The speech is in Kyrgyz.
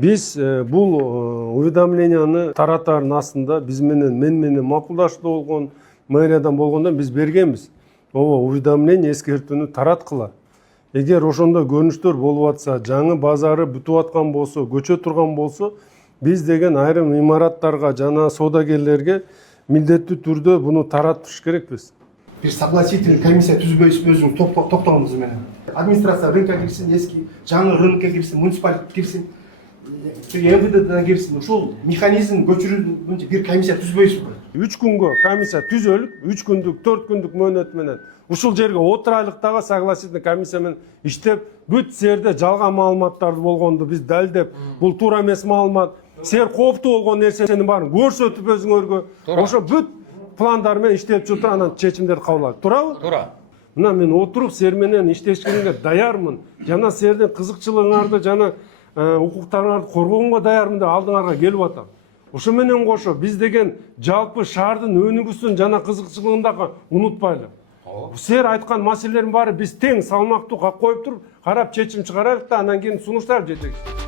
Биз бул уведомленияны таратаардын астында мен менен макулдаштуу болгон мэриядан болгондон биз бергенбиз. Ооба уведомление эскертүүнү тараткыла. Эгер ошондой көрүнүштөр болуп атса, жаңы базары бүтүп аткан болсо, көчө турган болсо, биз деген айрым имараттарга жана соодагерлерге милдеттүү түрдө буну таратыш керекпиз. Bir согласительный комиссия түзбөйсүз өзүң токтогонуңуз менен. Администрация рынокко кирсин, эски, жаңы рынокко кирсин, муниципалитет кирсин, МВДдан кирсин. Ушул механизм көчүрүү боюнча бир комиссия түзбөйсүзбү? 3 күнгө комиссия түзөлүп, 3 күндүк, 4 күндүк мөөнөт менен ушул жерге отурайлык дагы согласительный комиссия менен иштеп, бүт жерде жалган маалыматтарды болгонду биз далилдеп, бул туура эмес маалымат, сер кооптуу болгон нерсенин баарын көрсөтүп өзүңөргө, ошо бүт пландар менен иштеп жүрүп анан чечимдерди кабыл алат. Туурабы? Туура. Мына мен отуруп сер менен иштешкенге даярмын. Жана сердин кызыкчылыгыңарды жана укуктарыңарды коргогонго даярмын деп алдыңарга келип атам. Ошо менен кошо биз деген жалпы шаардын өнүгүүсүн жана кызыкчылыгын дагы унутпайлы. Сер айткан маселелердин баары биз тең салмактуу коюп туруп, карап чечим чыгарайлык да анан кийин сунуштар жетекчи.